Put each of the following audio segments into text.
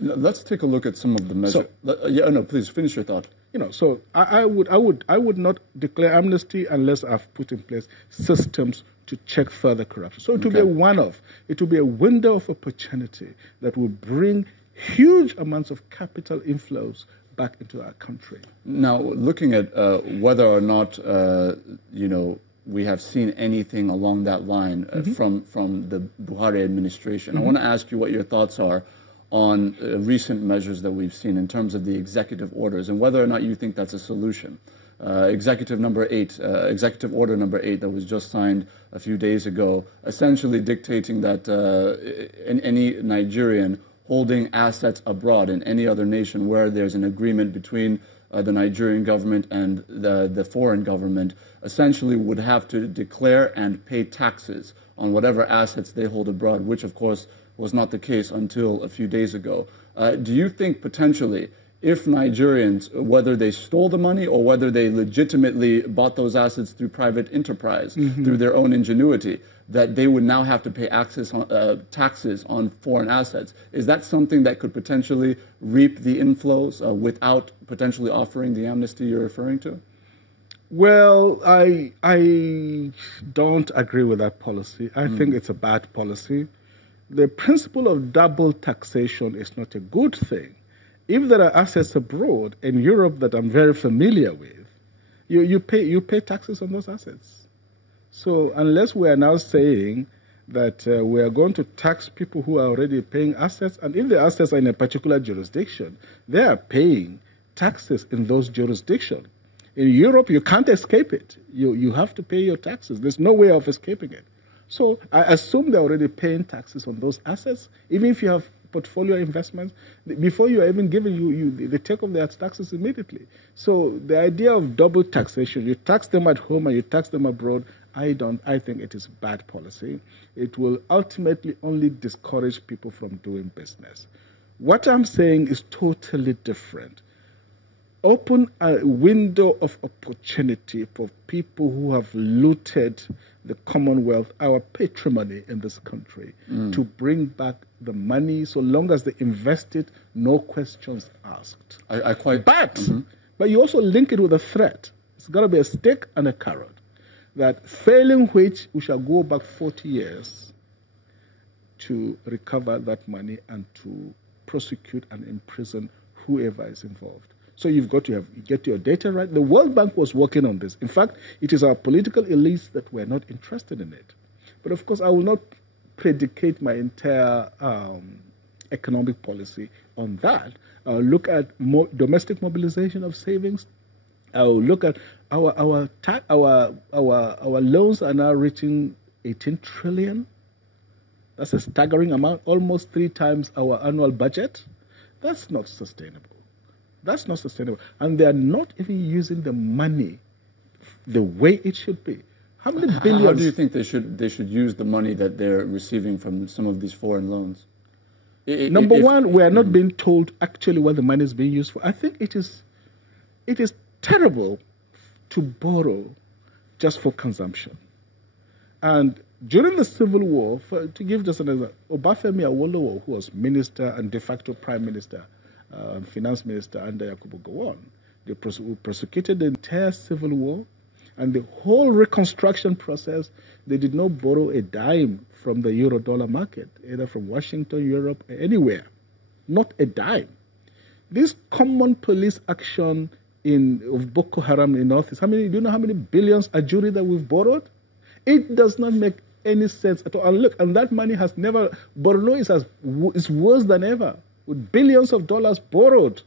Let's take a look at some of the measures. Yeah, no, please finish your thought. So I would not declare amnesty unless I've put in place systems to check further corruption. So it will be a one-off. It will be a window of opportunity that will bring huge amounts of capital inflows back into our country. Now, looking at whether or not we have seen anything along that line from the Buhari administration, I want to ask you what your thoughts are on recent measures that we've seen in terms of the executive orders and whether or not you think that's a solution. Executive Order number 8 that was just signed a few days ago, essentially dictating that any Nigerian holding assets abroad in any other nation where there's an agreement between the Nigerian government and the foreign government essentially would have to declare and pay taxes on whatever assets they hold abroad, which of course was not the case until a few days ago. Do you think potentially if Nigerians, whether they stole the money or whether they legitimately bought those assets through private enterprise, through their own ingenuity, that they would now have to pay taxes on foreign assets? Is that something that could potentially reap the inflows without potentially offering the amnesty you're referring to? Well, I don't agree with that policy. I think it's a bad policy. The principle of double taxation is not a good thing. If there are assets abroad in Europe that I'm very familiar with, you pay taxes on those assets. So unless we are now saying that we are going to tax people who are already paying assets, and if the assets are in a particular jurisdiction, they are paying taxes in those jurisdictions. In Europe, you can't escape it. You have to pay your taxes. There's no way of escaping it. So I assume they're already paying taxes on those assets, even if you have portfolio investments. Before you are even giving they take off their taxes immediately. So the idea of double taxation, you tax them at home and you tax them abroad, I think it is bad policy. It will ultimately only discourage people from doing business. What I'm saying is totally different. Open a window of opportunity for people who have looted the Commonwealth, our patrimony in this country, to bring back the money so long as they invest it, no questions asked. But you also link it with a threat. It's got to be a stick and a carrot. That failing which we shall go back 40 years to recover that money and to prosecute and imprison whoever is involved. So you've got to get your data right. The World Bank was working on this. In fact, it is our political elites that were not interested in it. But of course, I will not predicate my entire economic policy on that. I'll look at domestic mobilization of savings. I'll look at our loans are now reaching 18 trillion. That's a staggering amount, almost 3 times our annual budget. That's not sustainable. That's not sustainable. And they are not even using the money the way it should be. How many billions? How do you think they should use the money that they're receiving from some of these foreign loans? Number one, we are not being told actually what the money is being used for. I think it is terrible to borrow just for consumption. And during the Civil War, to give just an example, Obafemi Awolowo, who was minister and de facto prime minister, finance minister under Yakubu Gowon, they prosecuted the entire Civil War, and the whole reconstruction process, they did not borrow a dime from the euro-dollar market, either from Washington, Europe, or anywhere. Not a dime. This common police action of Boko Haram in Northeast, do you know how many billions ajuri that we've borrowed? It does not make any sense at all. And look, and that money has never, Borno is worse than ever, with billions of dollars borrowed.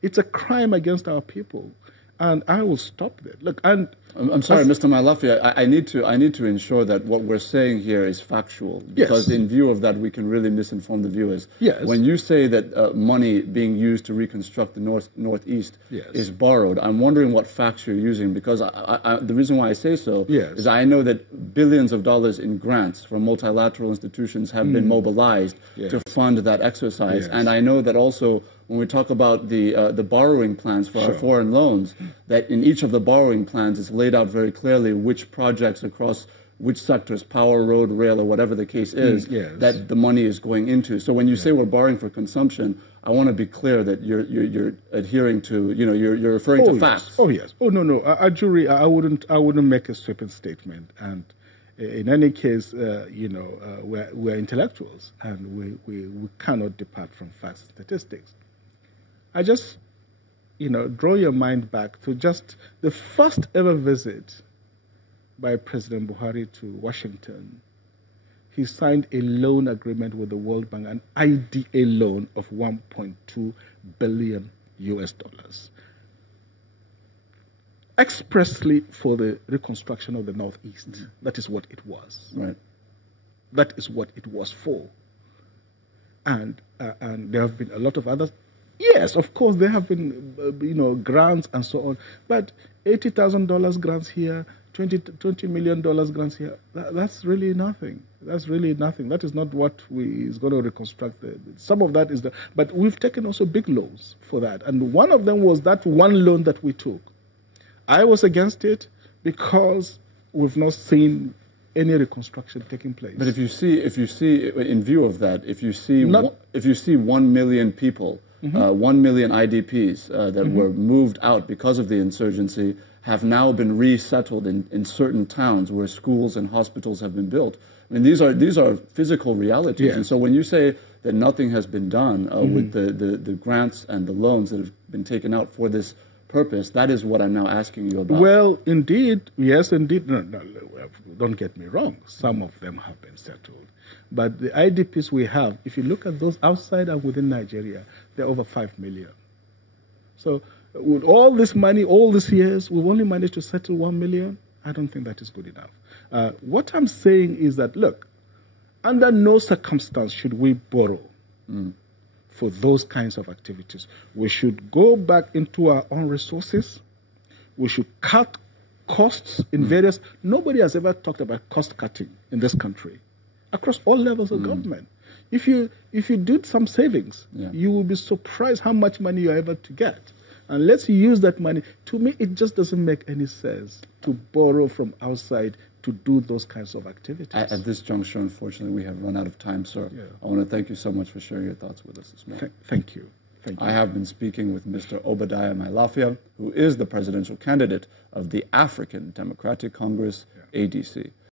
It's a crime against our people. And I will stop there. Look, and I'm sorry, Mr. Mailafia, I need to ensure that what we're saying here is factual, because in view of that, we can really misinform the viewers. Yes. When you say that money being used to reconstruct the Northeast is borrowed, I'm wondering what facts you're using, because the reason why I say so is I know that billions of dollars in grants from multilateral institutions have been mobilized to fund that exercise, and I know that also when we talk about the borrowing plans for our foreign loans, that in each of the borrowing plans it's laid out very clearly which projects across which sectors, power, road, rail, or whatever the case is, yes. that the money is going into. So when you say we're borrowing for consumption, I want to be clear that you're adhering to, you're referring to facts. Oh yes. Oh no. A jury, I wouldn't make a sweeping statement. And in any case, we're intellectuals, and we cannot depart from facts and statistics. I just, draw your mind back to just the first ever visit by President Buhari to Washington. He signed a loan agreement with the World Bank, an IDA loan of $1.2 billion expressly for the reconstruction of the Northeast. Mm-hmm. That is what it was. Right. That is what it was for. And there have been a lot of others. Yes, of course, there have been, grants and so on. But $80,000 grants here, $20 million grants here, that's really nothing. That's really nothing. That is not what is going to reconstruct. Some of that is the... But we've taken also big loans for that. And one of them was that one loan that we took. I was against it because we've not seen any reconstruction taking place. But if you see, in view of that, if you see 1 million people, mm-hmm. 1 million IDPs that mm-hmm. were moved out because of the insurgency, have now been resettled in certain towns where schools and hospitals have been built. I mean, these are physical realities. Yes. And so when you say that nothing has been done mm-hmm. with the grants and the loans that have been taken out for this purpose, that is what I'm now asking you about. Well, indeed, yes, indeed. No, don't get me wrong. Some of them have been settled. But the IDPs we have, if you look at those outside and within Nigeria, they're over 5 million. So with all this money, all these years, we've only managed to settle 1 million. I don't think that is good enough. What I'm saying is that, look, under no circumstance should we borrow for those kinds of activities. We should go back into our own resources. We should cut costs in various... Nobody has ever talked about cost cutting in this country across all levels of government. If you did some savings, you will be surprised how much money you're able to get. And let's use that money. To me, it just doesn't make any sense to borrow from outside to do those kinds of activities. At this juncture, unfortunately, we have run out of time, sir. Yeah. I want to thank you so much for sharing your thoughts with us this morning. Thank you. Thank you. I have been speaking with Mr. Obadiah Mailafia, who is the presidential candidate of the African Democratic Congress, ADC.